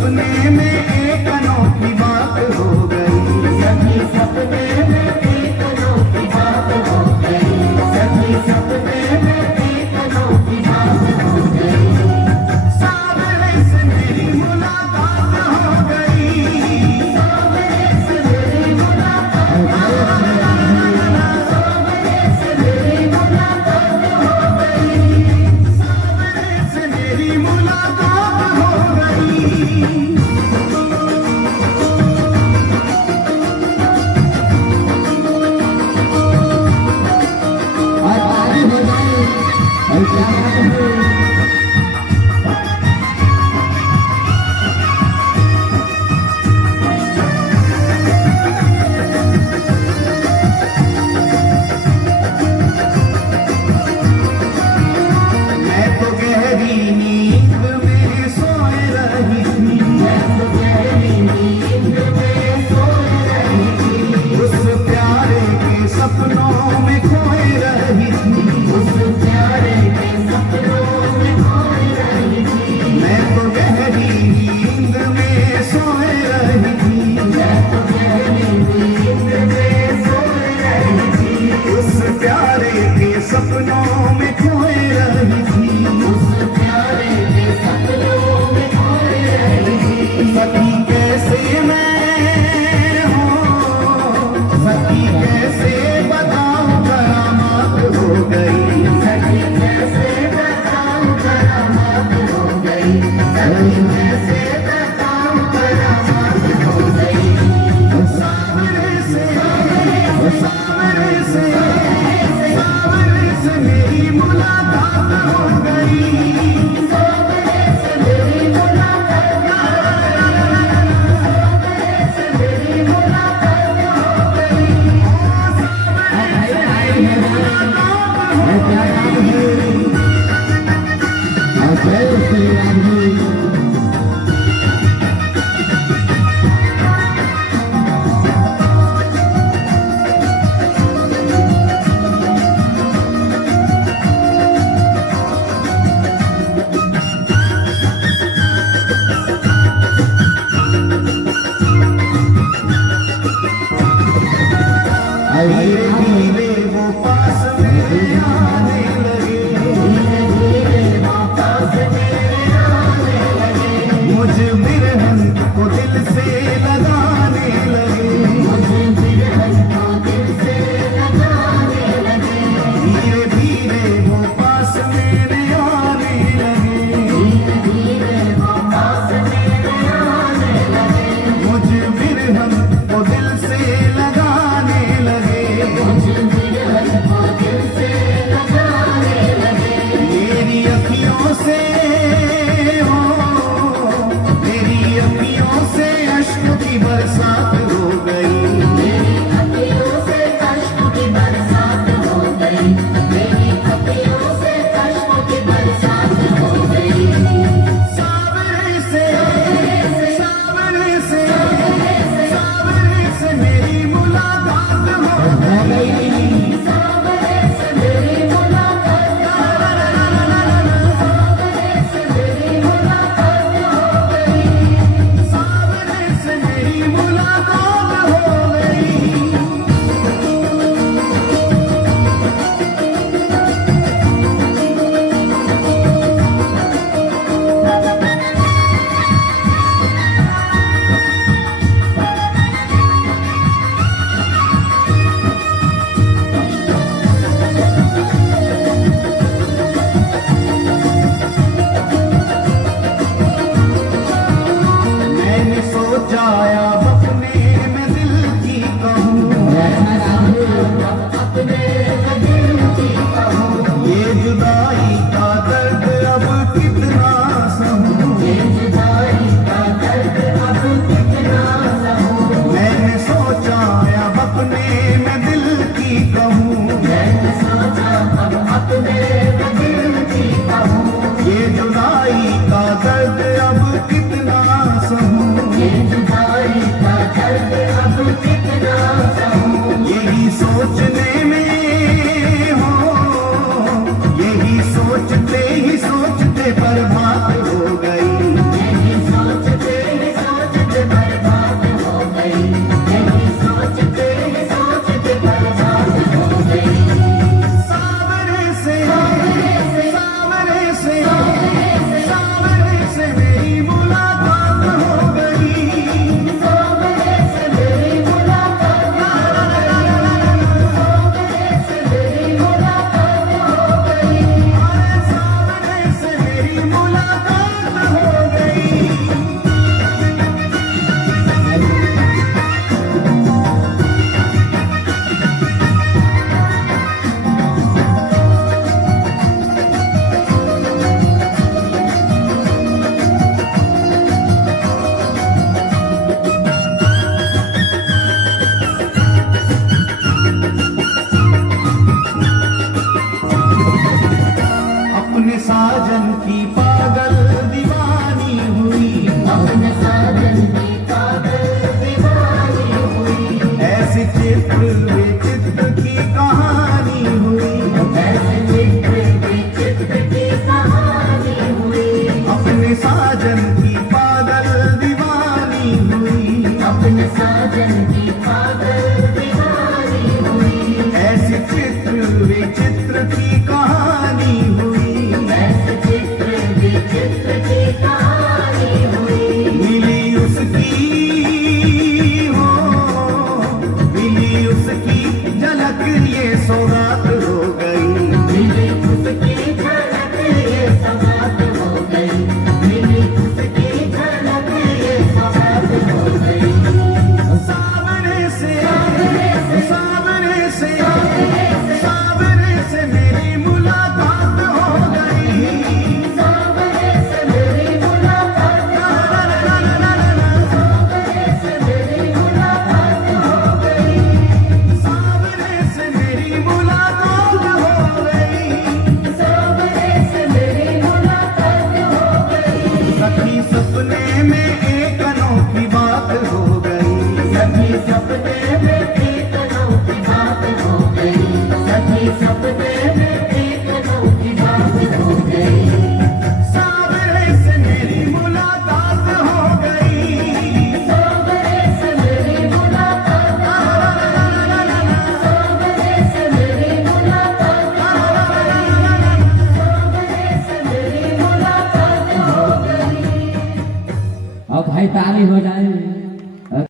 सपने में एक अनोखी बात हो गई, सखी सपने में एक अनोखी बात हो गई, सखी सपने में एक अनोखी बात हो गई। सावरे से मेरी मुलाकात हो गई, सावरे से मेरी मुलाकात हो गई, सावरे से मेरी मुलाकात हो गई, सावरे से मेरी मुलाकात हो गई। और आगे हो जाए और क्या बात है। मैं तो गहरी नींद में सोए रही थी, मैं तो गहरी नींद में सोए रही थी, उस प्यारे के सपनों में खोए रही थी, उस प्यारे के सपनों में खोए रही थी। मैं तो गहरी नींद में सोए रही थी, मैं तो गहरी नींद में सोए रही थी, उस प्यारे के सपनों में खोए रही थी, उस प्यारे के सपनों में खोए रही थी। सखी कैसे मैं हूँ, सखी कैसे बताऊँ करामात हो गई, सखी कैसे बताऊँ करामात हो गई, सखी कैसे बताऊँ करामात हो गई। सावरे से सावरे से सावरे से मेरी मुलाकात हो गई, सावरे से मेरी मुलाकात सावरे से मेरी मुलाकात हो गई, सावरे से मेरी मुलाकात हो और क्या बात है। और जय श्री राम जी। धीरे धीरे वो पास मेरे आने लगे, धीरे धीरे वो पास मेरे आने लगे, मुझ बिरहन को दिल से लगाने लगे, मुझ बिरहन को दिल से लगाने लगे। धीरे धीरे वो पास मेरे आने लगे, धीरे धीरे वो पास मेरे आने लगे, मुझ बिरहन को दिल से लगाने लगे, मुझ बिरहन को दिल से लगाने लगे। मेरी अखियों से हो, मेरी ताली हो जाए।